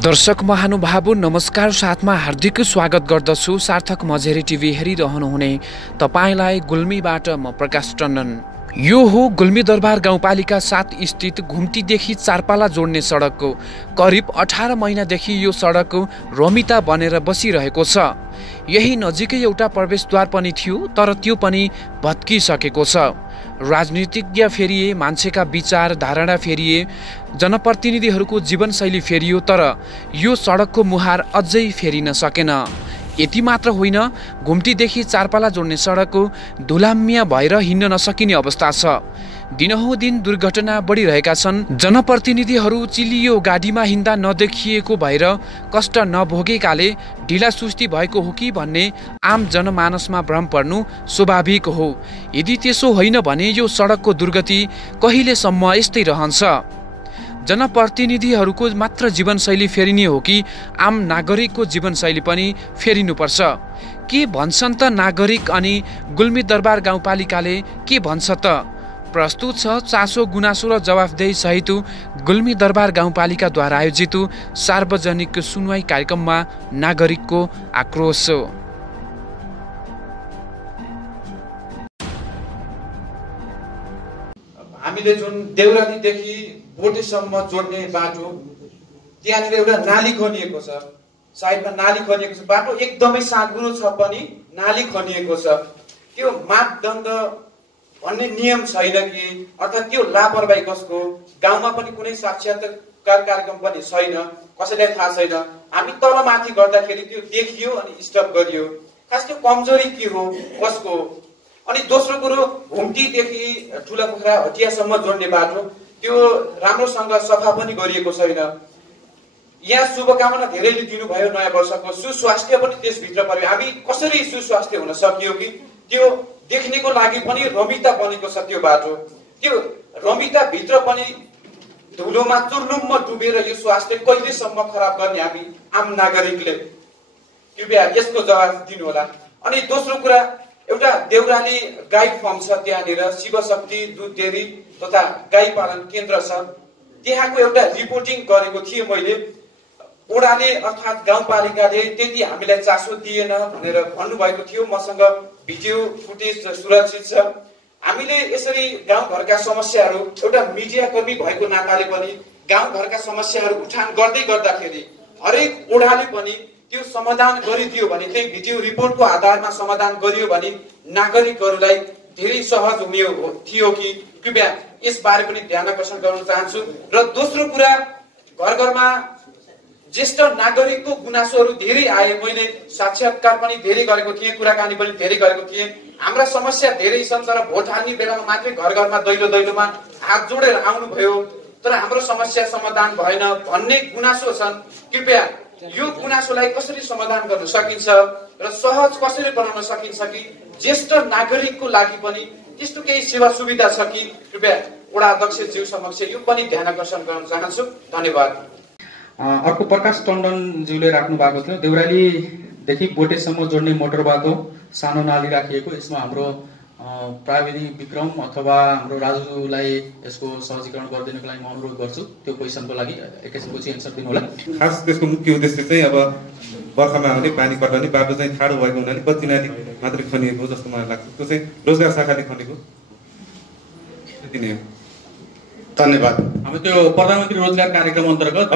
दर्शक महानुभाव नमस्कार, साथमा हार्दिक स्वागत गर्दछु। सार्थक मझेरी टिभी हेरिरहनुहुने तपाईलाई गुल्मीबाट म प्रकाश टन्डन। यो हो गुल्मी दरबार गाउँपालिका 7 स्थित घुम्तीदेखि चारपाला जोड्ने सडकको करिब 18 महिनादेखि यो सडक रमिता बनेर बसिरहेको छ। यही नजिकै एउटा प्रवेशद्वार पनि थियो, तर त्यो पनि भत्किसकेको छ। राजनीतिज्ञ फेरिए, मान्छेका विचार धारणा फेरिए, जनप्रतिनिधिहरूको जीवनशैली फेरियो, तर यो सडकको मुहार अझै फेरिन सकेन। यति मात्र होइन, घुम्तीदेखि चारपाला जोड्ने सडक धुलाम्य भएर हिँड्न नसकिने अवस्था छ। दिनहुदिन दुर्घटना बढिरहेका छन्। जनप्रतिनिधिहरू चिलियो गाडीमा हिँड्दा नदेखिएको भएर कष्ट नभोगेकाले ढिला सुस्ती भएको हो कि भन्ने आम जनमानसमा भ्रम पर्नु स्वाभाविक हो। यदि त्यसो होइन भने यो सडकको दुर्गति कहिलेसम्म यस्तै रहन्छ? जनप्रतिनिधिहरूको मात्र जीवनशैली फेरिने हो कि आम नागरिकको जीवनशैली पनि फेरिनुपर्छ? के भन्छन् त नागरिक अनि गुल्मी दरबार गाउँपालिकाले के भन्छ त? प्रस्तुत छ चासो गुनासो र जवाफदेही सहित गुल्मी दरबार गाउँपालिकाद्वारा आयोजित सार्वजनिक सुनवाई कार्यक्रममा नागरिकको आक्रोश। हामीले जुन देउरालीदेखि बोटेसम्म जोड्ने बाटो, त्यहाँनिर एउटा नाली खनिएको छ, साइडमा नाली खनिएको छ। बाटो एकदमै साँघुरो छ पनि नाली खनिएको छ। त्यो मापदण्ड भन्ने नियम छैन कि, अर्थात् त्यो लापरवाही कसको? गाउँमा पनि कुनै साक्षात्कार कार्यक्रम पनि छैन, कसैलाई थाहा छैन। हामी तलमाथि गर्दाखेरि त्यो देखियो अनि स्टप गरियो। खास त्यो कमजोरी के हो, कसको? अनि दोस्रो कुरो, घुम्तीदेखि ठुला पोखरा हटियासम्म जोड्ने बाटो त्यो राम्रोसँग सफा पनि गरिएको छैन। यहाँ शुभकामना धेरैले दिनुभयो, नयाँ वर्षको सुस्वास्थ्य पनि त्यसभित्र पर्यो। हामी कसरी सुस्वास्थ्य हुन सकियो कि त्यो देख्नेको लागि पनि रमिता बनेको छ त्यो बाटो। त्यो रमिता भित्र पनि धुलोमा चुर्लुम्म डुबेर यो स्वास्थ्य कहिलेसम्म खराब गर्ने हामी आम नागरिकले? कृपया यसको जवाफ दिनु होला। अनि दोस्रो कुरा, एउटा देउराली गाई फर्म छ, त्यहाँनिर शिवशक्ति दुध डेरी तथा गाई पालन केन्द्र छ। त्यहाँको एउटा रिपोर्टिङ गरेको थिएँ मैले। ओडाले अर्थात् गाउँपालिकाले त्यति हामीलाई चासो दिएन भनेर भन्नुभएको थियो। मसँग भिडियो फुटेज सुरक्षित छ। हामीले यसरी गाउँघरका समस्याहरू, एउटा मिडियाकर्मी भएको नाताले पनि गाउँघरका समस्याहरू उठान गर्दै गर्दाखेरि हरेक ओडाले पनि त्यो समाधान गरिदियो भने, त्यही भिडियो रिपोर्टको आधारमा समाधान गरियो भने नागरिकहरूलाई धेरै सहज हुने थियो कि? कृपया यसबारे पनि ध्यान आकर्षण गर्न चाहन्छु। र दोस्रो कुरा, घर घरमा ज्येष्ठ नागरिकको गुनासोहरू धेरै आए। मैले साक्षात्कार पनि धेरै गरेको थिएँ, कुराकानी पनि धेरै गरेको थिएँ। हाम्रा समस्या धेरै छन्, तर भोट हाल्ने बेलामा मात्रै घर घरमा दैलो दैलोमा हात जोडेर आउनुभयो, तर हाम्रो समस्या समाधान भएन भन्ने गुनासो छन्। कृपया यो गुनासोलाई कसरी समाधान गर्न सकिन्छ र सहज कसरी बनाउन सकिन्छ कि ज्येष्ठ नागरिकको लागि पनि त्यस्तो केही सेवा सुविधा छ कि? कृपया वडा अध्यक्षज्यू समक्ष यो पनि ध्यान आकर्षण गर्न चाहन्छु। धन्यवाद। अर्को प्रकाश टन्डनज्यूले राख्नु भएको थियो, देउरालीदेखि बोटेसम्म जोड्ने मोटर बाटो सानो नाली राखिएको। यसमा हाम्रो प्राविधिक विक्रम अथवा हाम्रो राजुलाई यसको सहजीकरण गरिदिनुको लागि म अनुरोध गर्छु। त्यो क्वेसनको लागि एकैछिनपछि एन्सर दिनु होला। खास त्यसको मुख्य उद्देश्य चाहिँ अब बर्खामा आउने पानी कटाउने बाटो चाहिँ ठाडो भएको हुनाले कच्ची नाली मात्रै खनिएको जस्तो मलाई लाग्छ। त्यो चाहिँ रोजगार शाखाले खनेको, त्यति नै हो। धन्यवाद। अब त्यो प्रधानमन्त्री रोजगार कार्यक्रम अन्तर्गत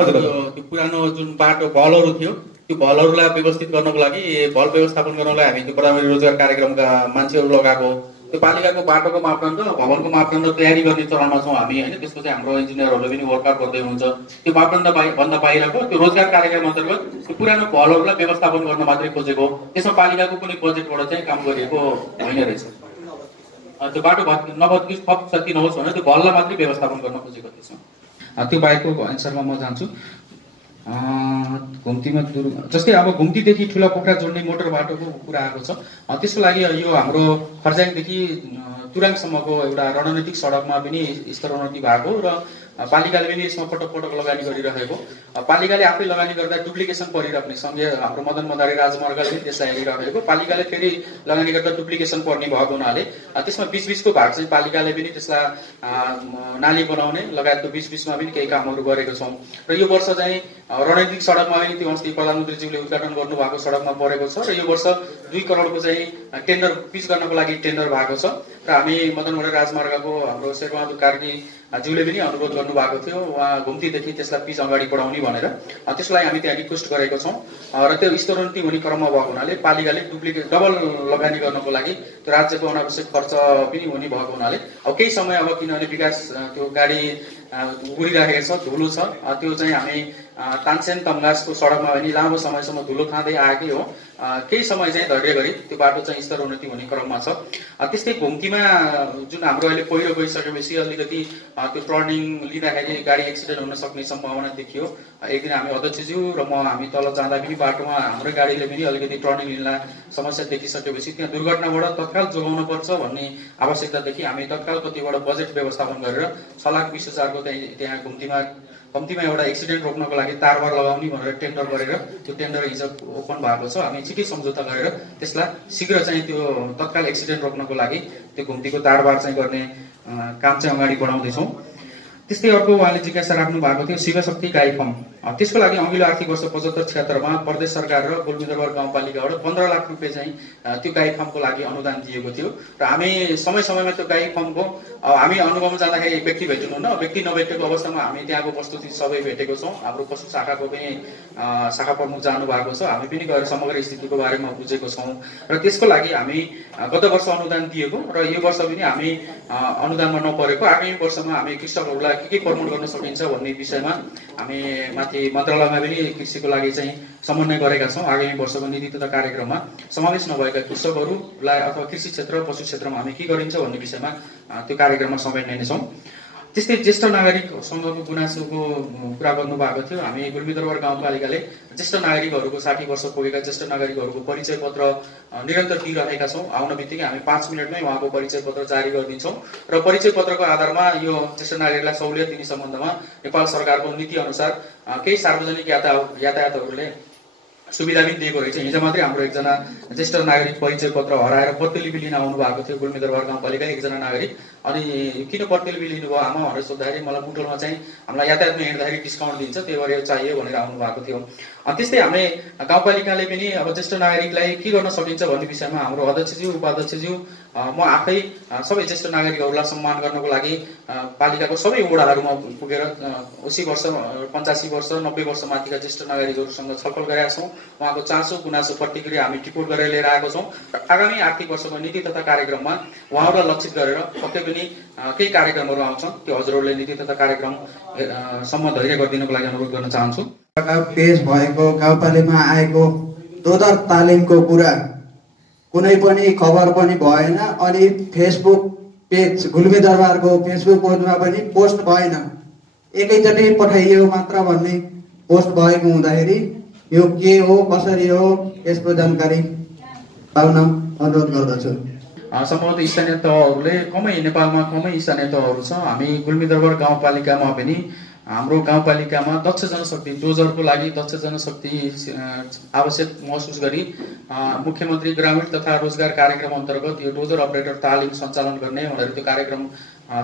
त्यो पुरानो जुन बाटो भलहरू थियो, त्यो भलहरूलाई व्यवस्थित गर्नको लागि, भल व्यवस्थापन गर्नलाई हामी त्यो प्रधानमन्त्री रोजगार कार्यक्रमका मान्छेहरू लगाएको। त्यो पालिकाको बाटोको मापदण्ड, भवनको मापदण्ड तयारी गर्ने चरणमा छौँ हामी, होइन? त्यसपछि हाम्रो इन्जिनियरहरूले पनि वर्कआउट गर्दै हुनुहुन्छ। त्यो मापदण्ड भन्दा बाहिरको त्यो रोजगार कार्यक्रम अन्तर्गत त्यो पुरानो भलहरूलाई व्यवस्थापन गर्न मात्रै खोजेको, त्यसमा पालिकाको कुनै बजेटबाट चाहिँ काम गरिएको होइन रहेछ। त्यो बाटो नभत्कियोस्, थप क्षति नहोस् भनेर त्यो भललाई मात्रै व्यवस्थापन गर्न खोजेको थिएछ। त्यो बाहेकको एन्सरमा म जान्छु। घुम्तीमा जस्तै अब घुम्तीदेखि ठुला पोखरा जोड्ने मोटर बाटोको कुरा आएको छ। त्यसको लागि यो हाम्रो खर्जाङदेखि तुराङसम्मको एउटा रणनीतिक सडकमा पनि स्तरोन्नति भएको र पालिकाले पनि यसमा पटक पटक लगानी गरिरहेको। पालिकाले आफै लगानी गर्दा डुप्लिकेसन परिरहेको सँगै हाम्रो मदन मदारी राजमार्गले पनि त्यसलाई हेरिरहेको। पालिकाले फेरि लगानी गर्दा डुप्लिकेसन पर्ने भएको हुनाले त्यसमा बीचबीचको भाग चाहिँ पालिकाले पनि त्यसलाई नाली बनाउने लगायतको बीचबीचमा पनि केही कामहरू गरेको छौँ। र यो वर्ष चाहिँ रणनीतिक सडकमा पनि त्यो अस्ति प्रधानमन्त्रीज्यूले उद्घाटन गर्नुभएको सडकमा परेको छ र यो वर्ष 2 करोडको चाहिँ टेन्डर पिच गर्नको लागि टेन्डर भएको छ र हामी मदनगढ राजमार्गको हाम्रो शेरबहादुर कार्की ज्यूले पनि अनुरोध गर्नुभएको थियो उहाँ घुम्तीदेखि त्यसलाई पिच अगाडि बढाउने भनेर त्यसको लागि हामी त्यहाँ रिक्वेस्ट गरेको छौँ र त्यो स्तरोन्नति हुने क्रममा भएको हुनाले पालिकाले डबल लगानी गर्नको लागि त्यो राज्यको अनावश्यक खर्च पनि हुने भएको हुनाले अब केही समय अब किनभने विकास त्यो गाडी उडिराखेको छ धुलो छ त्यो चाहिँ हामी तानसेन तमघासको सडकमा पनि लामो समयसम्म धुलो खाँदै आएकै हो केही समय चाहिँ धैर्य गरी त्यो बाटो चाहिँ स्तरोन्नति हुने क्रममा छ त्यस्तै घुम्तीमा जुन हाम्रो अहिले पहिरो गइसकेपछि अलिकति त्यो टर्निङ लिँदाखेरि गाडी एक्सिडेन्ट हुन सक्ने सम्भावना देखियो एक दिन हामी अध्यक्षज्यू र हामी तल जाँदा पनि बाटोमा हाम्रो गाडीले पनि अलिकति टर्निङ लिनलाई समस्या देखिसकेपछि त्यहाँ दुर्घटनाबाट तत्काल जोगाउन पर्छ भन्ने आवश्यकतादेखि हामी तत्काल कतिवटा बजेट व्यवस्थापन गरेर 6,20,000 को त्यहाँ कम्तीमा एउटा एक्सिडेन्ट रोक्नको लागि तारबार लगाउने भनेर टेन्डर गरेर त्यो टेन्डर हिजो ओपन भएको छ हामी छिटै सम्झौता गरेर त्यसलाई शीघ्र चाहिँ त्यो तत्काल एक्सिडेन्ट रोक्नको लागि त्यो घुम्तीको तारबार चाहिँ गर्ने काम चाहिँ अगाडि बढाउँदैछौँ त्यस्तै अर्को उहाँले जिज्ञासा राख्नु भएको थियो शिवशक्ति गाई फर्म त्यसको लागि अघिल्लो आर्थिक वर्ष 75-76 मा प्रदेश सरकार र गुल्मीदरबार गाउँपालिकाबाट 15 लाख रुपियाँ चाहिँ त्यो गाई फर्मको लागि अनुदान दिएको थियो र हामी समय समयमा त्यो गाई फर्मको हामी अनुभवमा जाँदाखेरि व्यक्ति भेट्नुहुन्न व्यक्ति नभेटेको अवस्थामा हामी त्यहाँको प्रस्तुति सबै भेटेको छौँ हाम्रो पशु शाखाको पनि शाखा प्रमुख जानु भएको छ हामी पनि गएर समग्र स्थितिको बारेमा बुझेको छौँ र त्यसको लागि हामी गत वर्ष अनुदान दिएको र यो वर्ष पनि हामी अनुदानमा नपरेको आगामी वर्षमा हामी कृषकहरूलाई के प्रमोट गर्न सकिन्छ भन्ने विषयमा हामी माथि मन्त्रालयमा पनि कृषिको लागि चाहिँ समन्वय गरेका छौँ आगामी वर्षको नीति तथा कार्यक्रममा समावेश नभएका कृषकहरूलाई अथवा कृषि क्षेत्र पशु क्षेत्रमा हामी के गरिन्छ भन्ने विषयमा त्यो कार्यक्रममा समेट्ने नै छौँ त्यस्तै ज्येष्ठ नागरिक संघको गुनासोको कुरा गर्नुभएको थियो हामी गुल्मीदरबार गाउँपालिकाले ज्येष्ठ नागरिकहरूको 60 वर्ष पुगेका ज्येष्ठ नागरिकहरूको परिचय पत्र निरन्तर दिइरहेका छौँ आउन बित्तिकै हामी 5 मिनटमै उहाँको परिचय पत्र जारी गरिदिन्छौँ र परिचय पत्रको आधारमा यो ज्येष्ठ नागरिकलाई सहुलियत दिने सम्बन्धमा नेपाल सरकारको नीति अनुसार केही सार्वजनिक यातायातहरूले सुविधा पनि दिएको रहेछ हिजो मात्रै हाम्रो एकजना ज्येष्ठ नागरिक परिचय पत्र हराएर प्रतिलिपि लिन आउनु भएको थियो गुल्मीदरबार गाउँपालिका एकजना नागरिक अनि किन प्रतिलिपि लिनुभयो आमा भनेर सोद्धाखेरि मलाई बुटोलमा चाहिँ हामीलाई यातायातमा हिँड्दाखेरि डिस्काउन्ट दिन्छ त्यही भएर चाहियो भनेर आउनु भएको थियो त्यस्तै हामीले गाउँपालिकाले पनि अब ज्येष्ठ नागरिकलाई के गर्न सकिन्छ भन्ने विषयमा हाम्रो अध्यक्षज्यू उपाध्यक्षज्यू म आफै सबै ज्येष्ठ नागरिकहरूलाई सम्मान गर्नको लागि पालिकाको सबै वडाहरूमा पुगेर 80 वर्ष 85 वर्ष 90 वर्ष माथिका ज्येष्ठ नागरिकहरूसँग छलफल गरेका छौँ उहाँको चासो गुनासो प्रतिक्रिया हामी टिपोट गरेर लिएर आएको छौँ र आगामी आर्थिक वर्षको नीति तथा कार्यक्रममा उहाँहरूलाई लक्षित गरेर पक्कै पनि केही कार्यक्रमहरू आउँछन् त्यो हजुरहरूले नीति तथा कार्यक्रम सम्म धैर्य गरिदिनको लागि अनुरोध गर्न चाहन्छु पेश भएको गाउँपालिकामा आएको दोधर तालिमको कुरा कुनै पनि खबर पनि भएन अनि फेसबुक पेज गुल्मीदरबारको फेसबुक पेजमा पनि पोस्ट भएन एकैचोटि पठाइयो मात्र भन्ने पोस्ट भएको हुँदाखेरि यो के हो कसरी हो यसको जानकारी पाउन अनुरोध गर्दछु सम्भवतः स्थानीय तहहरूले नेपालमा कमै स्थानीय तहहरू छ हामी गुल्मीदरबार गाउँपालिकामा पनि हाम्रो गाउँपालिकामा दक्ष जनशक्ति डोजरको लागि दक्ष जनशक्ति आवश्यक महसुस गरी मुख्यमन्त्री ग्रामीण तथा रोजगार कार्यक्रम अन्तर्गत यो डोजर अपरेटर तालिम सञ्चालन गर्ने भनेर त्यो कार्यक्रम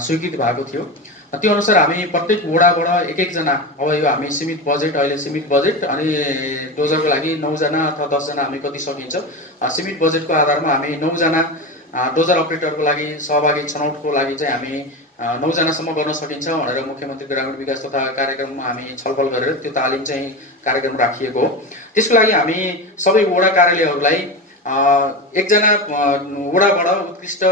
स्वीकृत भएको थियो त्यो अनुसार हामी प्रत्येक वडाबाट एक जना अब यो हामी सीमित बजेट अहिले सीमित बजेट अनि डोजरको लागि 9 जना अथवा 10 जना हामी कति सकिन्छ सीमित बजेटको आधारमा हामी 9 जना डोजर अपरेटरको लागि सहभागी छनौटको लागि चाहिँ हामी 9 जनासम्म गर्न सकिन्छ भनेर मुख्यमन्त्री ग्रामीण विकास तथा कार्यक्रममा हामी छलफल गरेर त्यो तालिम चाहिँ कार्यक्रम राखिएको हो त्यसको लागि हामी सबै वडा कार्यालयहरूलाई एकजना वडाबाट उत्कृष्ट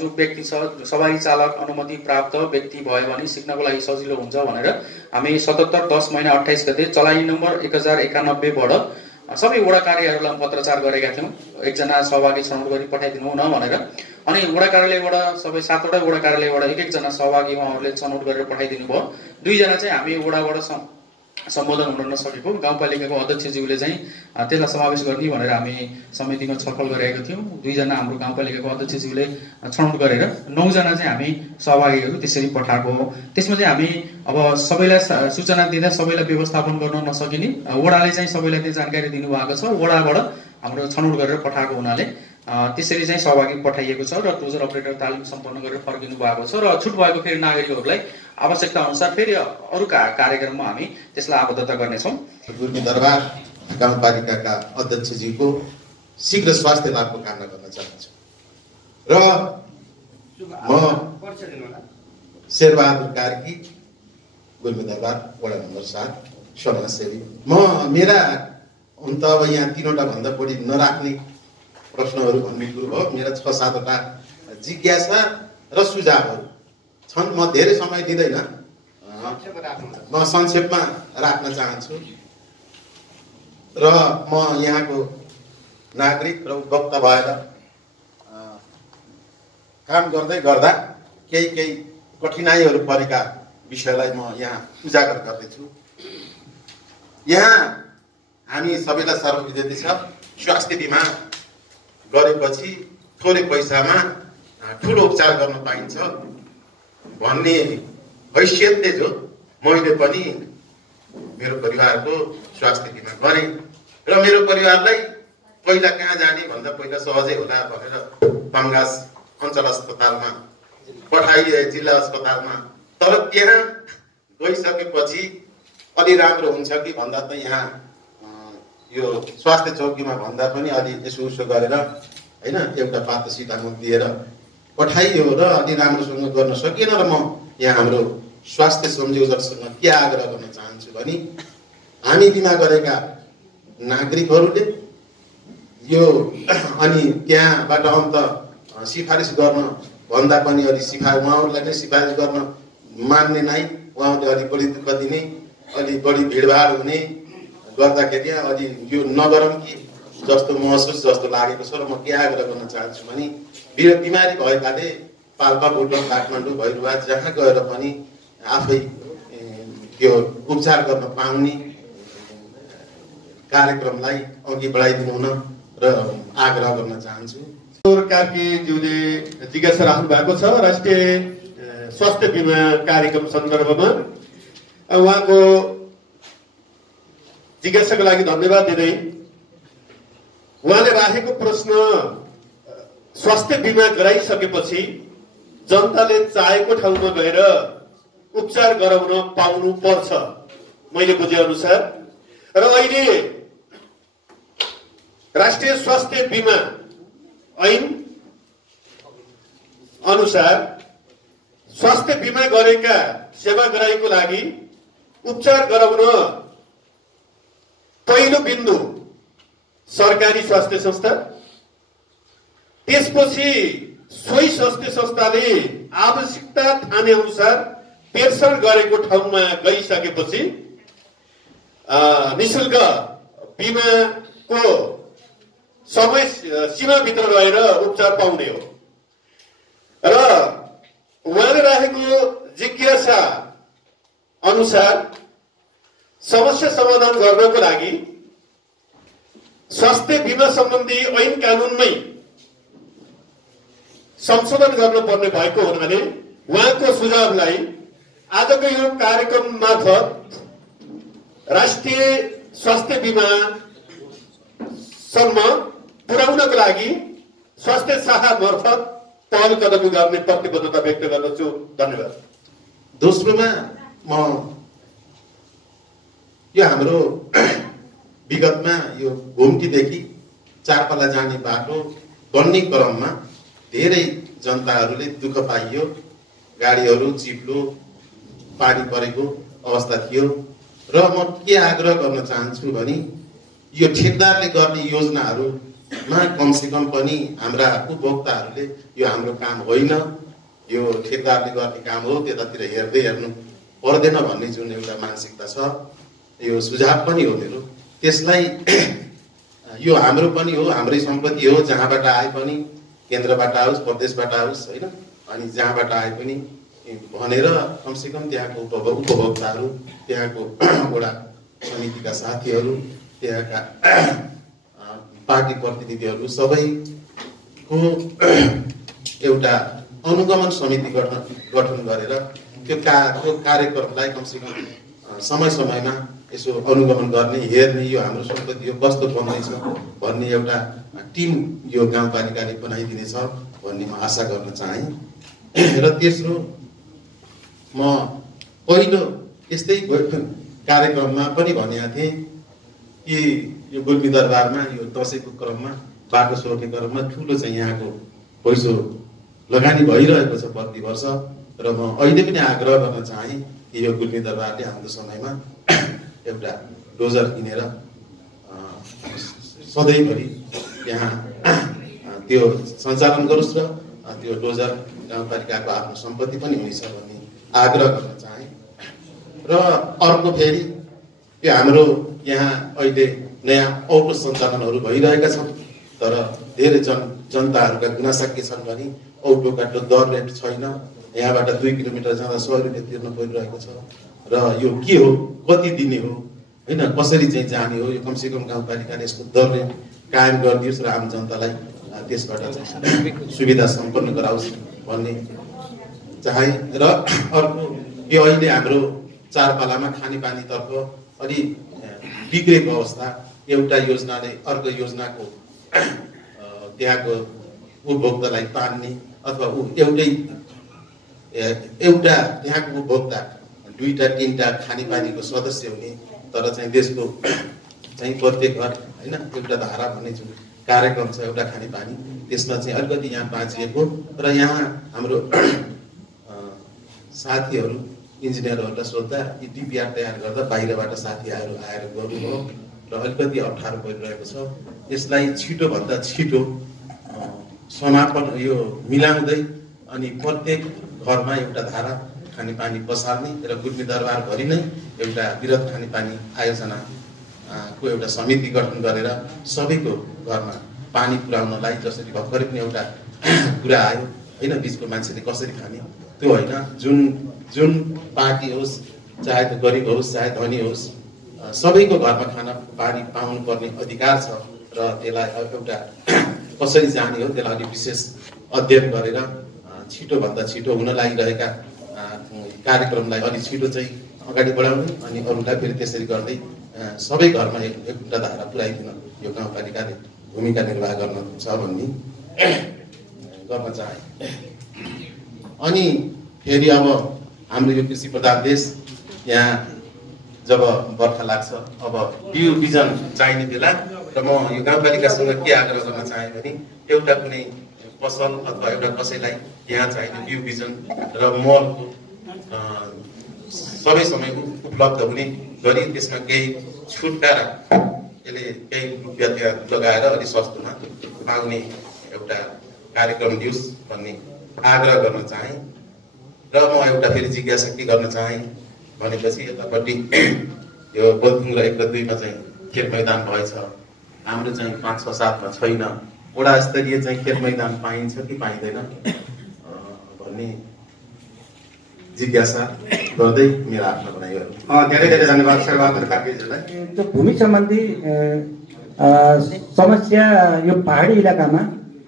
जो व्यक्ति छ सवारी चालक अनुमति प्राप्त व्यक्ति भयो भने सिक्नको लागि सजिलो हुन्छ भनेर हामी 77/10/28 गते चलानी नम्बर 1091 बाट सबै वडा कार्यालयहरूलाई पत्रचार गरेका थियौँ एकजना सहभागी छनौट गरी पठाइदिनु न भनेर अनि वडा कार्यालयबाट सबै 7 वटा वडा कार्यालयबाट एक जना सहभागी उहाँहरूले छनौट गरेर पठाइदिनु भयो 2 जना चाहिँ हामी वडाबाट सम्बोधन हुन नसकेको गाउँपालिकाको अध्यक्षज्यूले चाहिँ त्यसलाई समावेश गर्ने भनेर हामी समितिमा छलफल गरेका थियौँ 2 जना हाम्रो गाउँपालिकाको अध्यक्षज्यूले छनौट गरेर 9 जना चाहिँ हामी सहभागीहरू त्यसरी पठाएको हो त्यसमा चाहिँ हामी अब सबैलाई सूचना दिँदा सबैलाई व्यवस्थापन गर्न नसकिने वडाले चाहिँ सबैलाई त्यो जानकारी दिनुभएको छ वडाबाट हाम्रो छनौट गरेर पठाएको हुनाले त्यसरी चाहिँ सहभागी पठाइएको छ र डोजर अपरेटर तालिम सम्पन्न गरेर फर्किनु भएको छ र छुट भएको फेरि नागरिकहरूलाई आवश्यकता अनुसार फेरि अरू कार्यक्रममा हामी त्यसलाई आबद्धता गर्नेछौँ। गुल्मी दरबार गाउँपालिकाका अध्यक्षज्यूको शीघ्र स्वास्थ्य लाभको कामना गर्न चाहन्छु र म शेरबहादुर कार्की गुल्मी दरबार वडा नम्बर 7 समाजसेवी। मेरा हुन त अब यहाँ 3वटा भन्दा बढी नराख्ने प्रश्नहरू भन्ने कुरो भयो। मेरा 6-7 वटा जिज्ञासा र सुझावहरू छन्। म धेरै समय दिँदैन, म संक्षेपमा राख्न चाहन्छु र म यहाँको नागरिक र उपभोक्ता भएर काम गर्दै गर्दा केही कठिनाइहरू परेका विषयलाई म यहाँ उजागर गर्दैछु। यहाँ हामी सबैलाई सर्वविदित छ, स्वास्थ्य बिमा गरेपछि थोरै पैसामा ठुलो उपचार गर्न पाइन्छ भन्ने हैसियतले जो मैले पनि मेरो परिवारको स्वास्थ्य बिमा गरेँ र मेरो परिवारलाई पहिला कहाँ जाने भन्दा पहिला सहजै होला भनेर पङ्गास अञ्चल अस्पतालमा पठाइए, जिल्ला अस्पतालमा। तर त्यहाँ गइसकेपछि अलि राम्रो हुन्छ कि भन्दा त यहाँ यो स्वास्थ्य चौकीमा भन्दा पनि अलि यसो उसो गरेर हैन एउटा पातसिटामोल दिएर पठाइयो र अलि राम्रोसँग गर्न सकिएन। र म यहाँ हाम्रो स्वास्थ्य संयोजकसँग के आग्रह गर्न चाहन्छु भने हामी बिमा गरेका नागरिकहरूले यो अनि त्यहाँबाट अन्त सिफारिस गर्न भन्दा पनि अलि उहाँहरूलाई नै सिफारिस गर्न मान्ने नै, उहाँहरूले अलि बढी दुःख दिने, अलि बढी भिडभाड हुने गर्दाखेरि अलि यो नगरौँ कि जस्तो महसुस जस्तो लागेको छ। र म के आग्रह गर्न चाहन्छु भने बिमारी भएकाले पाल्पा, बुटवल, काठमाडौँ, भैरुवा जहाँ गएर पनि आफै त्यो उपचार गर्न पाउने कार्यक्रमलाई अघि बढाइदिनु हुन र आग्रह गर्न चाहन्छु। कार्कीज्यूले जिज्ञासा राख्नु भएको छ राष्ट्रिय स्वास्थ्य बिमा कार्यक्रम सन्दर्भमा। उहाँको जिज्ञासाको लागि धन्यवाद दिँदै उहाँले राखेको प्रश्न, स्वास्थ्य बिमा गराइसकेपछि जनताले चाहेको ठाउँमा गएर उपचार गराउन पाउनु पर्छ मैले बुझे अनुसार। र अहिले राष्ट्रिय स्वास्थ्य बिमा ऐन अनुसार स्वास्थ्य बिमा गरेका सेवाग्राहीको लागि उपचार गराउन पहिलो बिन्दु सरकारी स्वास्थ्य संस्था, त्यसपछि सोही स्वास्थ्य संस्थाले आवश्यकता ठाने अनुसार पेर्सन गरेको ठाउँमा गइसकेपछि निशुल्क बिमाको समय सीमाभित्र रहेर उपचार पाउने हो। र उहाँले राखेको जिज्ञासा अनुसार समस्या समाधान गर्नको लागि स्वास्थ्य बिमा सम्बन्धी ऐन कानुनमै संशोधन गर्नुपर्ने भएको हुनाले उहाँको सुझावलाई आजको यो कार्यक्रम मार्फत राष्ट्रिय स्वास्थ्य बिमा सम्म पुर्याउनको लागि स्वास्थ्य शाखा मार्फत पहल कदमी गर्ने प्रतिबद्धता व्यक्त गर्दछु। धन्यवाद। दोस्रोमा म यो हाम्रो विगतमा यो घुम्टीदेखि चारपाला जाने बाटो बन्ने क्रममा धेरै जनताहरूले दुःख पाइयो, गाडीहरू चिप्लो, पानी परेको अवस्था थियो। र म के आग्रह गर्न चाहन्छु भने यो ठेकदारले गर्ने योजनाहरूमा कमसेकम पनि हाम्रा उपभोक्ताहरूले यो हाम्रो काम होइन, यो ठेकदारले गर्ने काम हो, त्यतातिर हेर्नु पर्दैन भन्ने जुन एउटा मानसिकता छ, यो सुझाव पनि हो मेरो। त्यसलाई यो हाम्रो पनि हो, हाम्रै सम्पत्ति हो, जहाँबाट आए पनि केन्द्रबाट आओस्, प्रदेशबाट आओस् होइन, अनि जहाँबाट आए पनि भनेर कमसेकम त्यहाँको उपभोक्ताहरू, त्यहाँको वडा समितिका साथीहरू, त्यहाँका पार्टी प्रतिनिधिहरू सबैको एउटा अनुगमन समिति गठन गरेर त्यो कार्यक्रमलाई कमसेकम समय समयमा यसो अनुगमन गर्ने हेर्ने यो हाम्रो सम्पत्ति यो कस्तो बन्दैछ भन्ने एउटा टिम यो गाउँपालिकाले बनाइदिनेछ भन्ने म आशा गर्न चाहेँ। र तेस्रो म पहिलो यस्तै कार्यक्रममा पनि भनेका थिएँ कि यो गुल्मी दरबारमा यो दसैँको क्रममा बाटो सोर्ने क्रममा ठुलो चाहिँ यहाँको पैसो लगानी भइरहेको छ प्रति वर्ष र म अहिले पनि आग्रह गर्न चाहेँ कि यो गुल्मी दरबारले आउँदो समयमा एउटा डोजर किनेर सधैँभरि यहाँ त्यो सञ्चालन गरोस् र त्यो डोजर गाउँपालिकाको आफ्नो सम्पत्ति पनि हुनेछ भन्ने आग्रह गर्न चाहेँ। र अर्को फेरि यो हाम्रो यहाँ अहिले नयाँ औटो सञ्चालनहरू भइरहेका छन् तर धेरै जनताहरूका गुनासा के छन् भने औटोका दर रेट छैन। यहाँबाट 2 किलोमिटर जाँदा 100 रुपियाँ तिर्न परिरहेको छ र यो के हो, कति दिने हो, होइन कसरी चाहिँ जाने हो, यो कमसेकम गाउँपालिकाले यसको दर रेट कायम गरिदियोस् र आम जनतालाई त्यसबाट सुविधा सम्पन्न गराओस् भन्ने चाहे। र अर्को यो अहिले हाम्रो चारपालामा खानेपानीतर्फ अलि बिग्रेको अवस्था, एउटा योजनाले अर्को योजनाको त्यहाँको उपभोक्तालाई तान्ने अथवा एउटा त्यहाँको उपभोक्ता 2-3टा खानेपानीको सदस्य हुने तर चाहिँ देशको चाहिँ प्रत्येक घर होइन एउटा धारा भन्ने जुन कार्यक्रम छ एउटा खानेपानी त्यसमा चाहिँ अलिकति यहाँ बाँचिएको र यहाँ हाम्रो साथीहरू इन्जिनियरहरूलाई सोद्धा यी डिपिआर तयार गर्दा बाहिरबाट साथीहरू आएर गर्नुभयो र अलिकति अप्ठ्यारो परिरहेको छ। यसलाई छिटोभन्दा छिटो समापन यो मिलाउँदै अनि प्रत्येक घरमा एउटा धारा खानेपानी पसार्ने र गुल्मी दरबारभरि नै एउटा वृहत खानेपानी आयोजना को एउटा समिति गठन गरेर सबैको घरमा पानी पुर्याउनलाई, जसरी भर्खरै पनि एउटा कुरा आयो होइन बिचको मान्छेले कसरी खाने त्यो होइन, जुन पार्टी होस् चाहे त्यो गरिब होस् चाहे धनी होस् सबैको घरमा खाना पानी पाउनु पर्ने अधिकार छ र त्यसलाई एउटा कसरी जाने हो त्यसलाई अलिक विशेष अध्ययन गरेर छिटोभन्दा छिटो हुन लागिरहेका कार्यक्रमलाई अलिक छिटो चाहिँ अगाडि बढाउने अनि अरूलाई फेरि त्यसरी गर्दै सबै घरमा एउटा धारा पुर्याइदिन यो गाउँपालिकाले भूमिका निर्वाह गर्न छ भन्ने गर्न चाहे। अनि फेरि अब हाम्रो यो कृषि प्रधान देश यहाँ जब बर्खा लाग्छ अब बिउ बिजन चाहिने बेला र म यो गाउँपालिकासँग के आग्रह गर्न चाहेँ भने एउटा कुनै पसल अथवा एउटा कसैलाई यहाँ चाहिने बिउ बिजन र मलको सबै समय उपलब्ध हुने गरी त्यसमा केही छुटकारा यसले केही रुपियाँ त्यहाँ लगाएर अलिक सस्तोमा पाउने एउटा कार्यक्रम दियोस् भन्ने आग्रह गर्न चाहेँ। र म एउटा फेरि जिज्ञासा के गर्न चाहेँ भनेपछि यतापट्टि यो बोलथुङ र 1 र 2 मा चाहिँ खेल मैदान भएछ, हाम्रो चाहिँ 5, 6, 7 मा छैन। वडा स्तरीय चाहिँ खेल मैदान पाइन्छ कि पाइँदैन भन्ने जिज्ञासा गर्दै मेरो आफ्नो भनाइहरू। धेरै धेरै धन्यवाद शेरबहादुर कार्कीज्यूलाई। त्यो भूमि सम्बन्धी समस्या यो पहाडी इलाकामा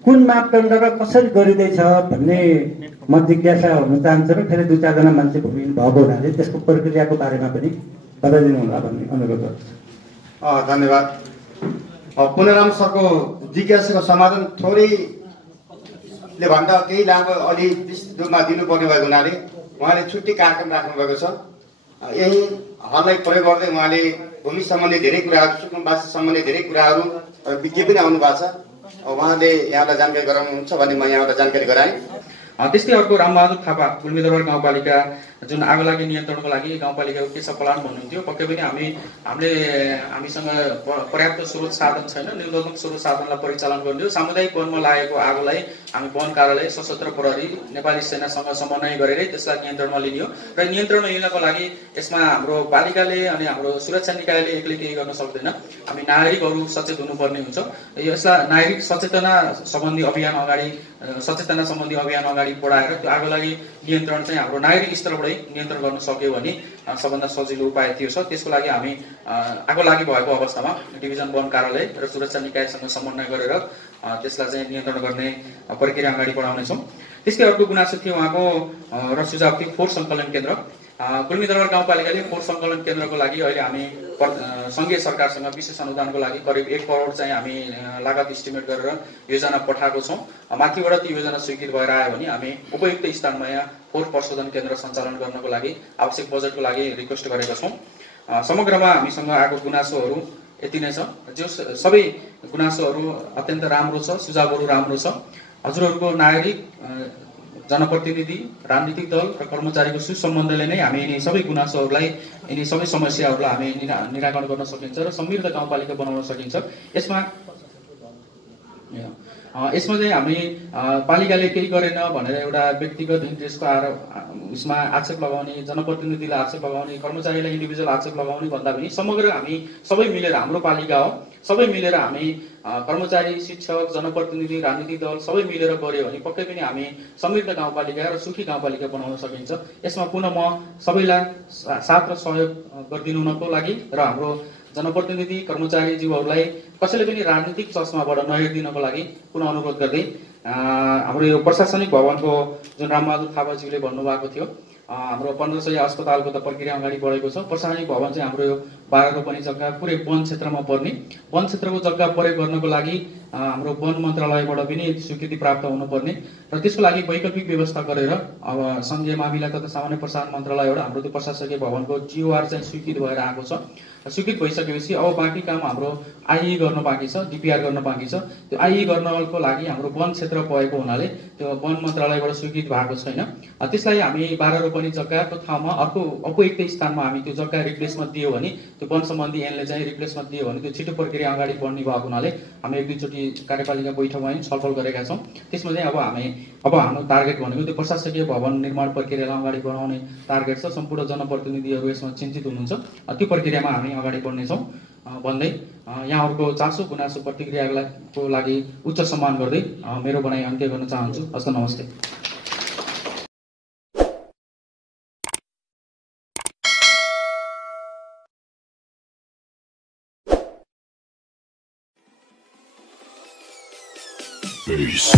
कुन मापदण्ड र कसरी गरिँदैछ भन्ने म जिज्ञासा हुन चाहन्छु र फेरि 2-4 जना मान्छे भूमिहीन भएको हुनाले त्यसको प्रक्रियाको बारेमा पनि बताइदिनु होला भन्ने अनुरोध गर्छु। धन्यवाद। पुनराम सरको जिज्ञासाको समाधान थोरैले भन्दा केही लामो अलि विस्तृत रूपमा दिनुपर्ने भएको हुनाले उहाँले छुट्टी कार्यक्रम राख्नुभएको छ। यही हललाई प्रयोग गर्दै उहाँले भूमि सम्बन्धी धेरै कुराहरू, सुकुम्बासी सम्बन्धी धेरै कुराहरू विज्ञ पनि आउनु भएको छ। उहाँले यहाँलाई जानकारी गराउनुहुन्छ भने म यहाँलाई जानकारी गराएँ। त्यस्तै अर्को रामबहादुर थापा गुल्मी दरबार गाउँपालिका जुन आगोलागी नियन्त्रणको लागि गाउँपालिकाको के छ प्लान भन्नुहुन्थ्यो। पक्कै पनि हामीसँग पर्याप्त स्रोत साधन छैन, न्यूनतम स्रोत साधनलाई परिचालन गर्ने हो। सामुदायिक वनमा लागेको आगोलाई हामी वन कार्यालय, सशस्त्र प्रहरी, नेपाली सेनासँग समन्वय गरेरै त्यसलाई नियन्त्रणमा लिने हो। र नियन्त्रणमा लिनको लागि यसमा हाम्रो पालिकाले अनि हाम्रो सुरक्षा निकायले एक्लै केही गर्न सक्दैन। हामी नागरिकहरू सचेत हुनुपर्ने हुन्छ। यसलाई नागरिक सचेतना सम्बन्धी अभियान अगाडि बढाएर त्यो आगोलागी नियन्त्रण चाहिँ हाम्रो नागरिक स्तरबाटै नियन्त्रण गर्न सक्यो भने सबभन्दा सजिलो उपाय त्यो छ। त्यसको लागि हामी आगोलागी भएको अवस्थामा डिभिजन वन कार्यालय र सुरक्षा निकायसँग समन्वय गरेर त्यसलाई चाहिँ नियन्त्रण गर्ने प्रक्रिया अगाडि बढाउनेछौँ। त्यसकै अर्को गुनासो थियो उहाँको र सुझाव थियो फोहोर सङ्कलन केन्द्र। गुल्मी दरबार गाउँपालिकाले फोहोर सङ्कलन केन्द्रको लागि अहिले हामी सङ्घीय सरकारसँग विशेष अनुदानको लागि करिब 1 करोड चाहिँ हामी लागत इस्टिमेट गरेर योजना पठाएको छौँ। माथिबाट ती योजना स्वीकृत भएर आयो भने हामी उपयुक्त स्थानमा यहाँ फोहोर प्रशोधन केन्द्र सञ्चालन गर्नको लागि आवश्यक बजेटको लागि रिक्वेस्ट गरेका छौँ। समग्रमा हामीसँग आएको गुनासोहरू यति नै छ। जो सबै गुनासोहरू अत्यन्त राम्रो छ, सुझावहरू राम्रो छ। हजुरहरूको नागरिक, जनप्रतिनिधि, राजनीतिक दल र कर्मचारीको सुसम्बन्धले नै हामी यिनी सबै गुनासोहरूलाई, यिनी सबै समस्याहरूलाई हामी निराकरण गर्न सकिन्छ र समृद्ध गाउँपालिका बनाउन सकिन्छ। यसमा चाहिँ हामी पालिकाले केही गरेन भनेर एउटा व्यक्तिगत इन्ट्रेस्टको उसमा आक्षेप लगाउने, जनप्रतिनिधिलाई आक्षेप लगाउने, कर्मचारीलाई इन्डिभिजुअल आक्षेप लगाउने भन्दा पनि समग्र हामी सबै मिलेर, हाम्रो पालिका हो, सबै मिलेर हामी कर्मचारी, शिक्षक, जनप्रतिनिधि, राजनीतिक दल सबै मिलेर गऱ्यो भने पक्कै पनि हामी समृद्ध गाउँपालिका र सुखी गाउँपालिका बनाउन सकिन्छ। यसमा पुनः म सबैलाई साथ र सहयोग गरिदिनुको लागि र हाम्रो जनप्रतिनिधि, कर्मचारी जीवहरूलाई कसैले पनि राजनीतिक चस्माबाट नहेरिदिनको लागि पुनः अनुरोध गर्दै हाम्रो यो प्रशासनिक भवनको जुन रामबहादुर थापाज्यूले भन्नुभएको थियो, हाम्रो 1500 अस्पतालको त प्रक्रिया अगाडि बढेको छ। प्रशासनिक भवन चाहिँ हाम्रो यो 12 रोपनी जग्गा पुरै वन क्षेत्रमा पर्ने, वन क्षेत्रको जग्गा प्रयोग गर्नको लागि हाम्रो वन मन्त्रालयबाट पनि स्वीकृति प्राप्त हुनुपर्ने र त्यसको लागि वैकल्पिक व्यवस्था गरेर अब सङ्घीय मामिला तथा सामान्य प्रशासन मन्त्रालयबाट हाम्रो त्यो प्रशासकीय भवनको GOR चाहिँ स्वीकृत भएर आएको छ। स्वीकृत भइसकेपछि अब बाँकी काम हाम्रो आइई गर्न बाँकी छ, DPR गर्न बाँकी छ। त्यो आइई गर्नको लागि हाम्रो वन क्षेत्र परेको हुनाले त्यो वन मन्त्रालयबाट स्वीकृत भएको छैन। त्यसलाई हामी 12 रोपनी जग्गाको ठाउँमा अर्को उपयुक्त स्थानमा हामी त्यो जग्गा रिप्लेसमा दियो भने, त्यो वन सम्बन्धी ऐनले चाहिँ रिप्लेसमा दियो भने त्यो छिटो प्रक्रिया अगाडि बढ्ने भएको हुनाले हामी 1-2 चोटि कार्यपालिका बैठकमा छलफल गरेका छौँ। त्यसमा चाहिँ अब हाम्रो टार्गेट भनेको त्यो प्रशासकीय भवन निर्माण प्रक्रियालाई अगाडि बढाउने टार्गेट छ। सम्पूर्ण जनप्रतिनिधिहरू यसमा चिन्तित हुनुहुन्छ। त्यो प्रक्रियामा हामी अगाडि बढ्नेछौँ भन्दै यहाँहरूको चासो, गुनासो, प्रतिक्रियाको लागि उच्च सम्मान गर्दै मेरो भनाइ अन्त्य गर्न चाहन्छु। हस्त, नमस्ते। Peace.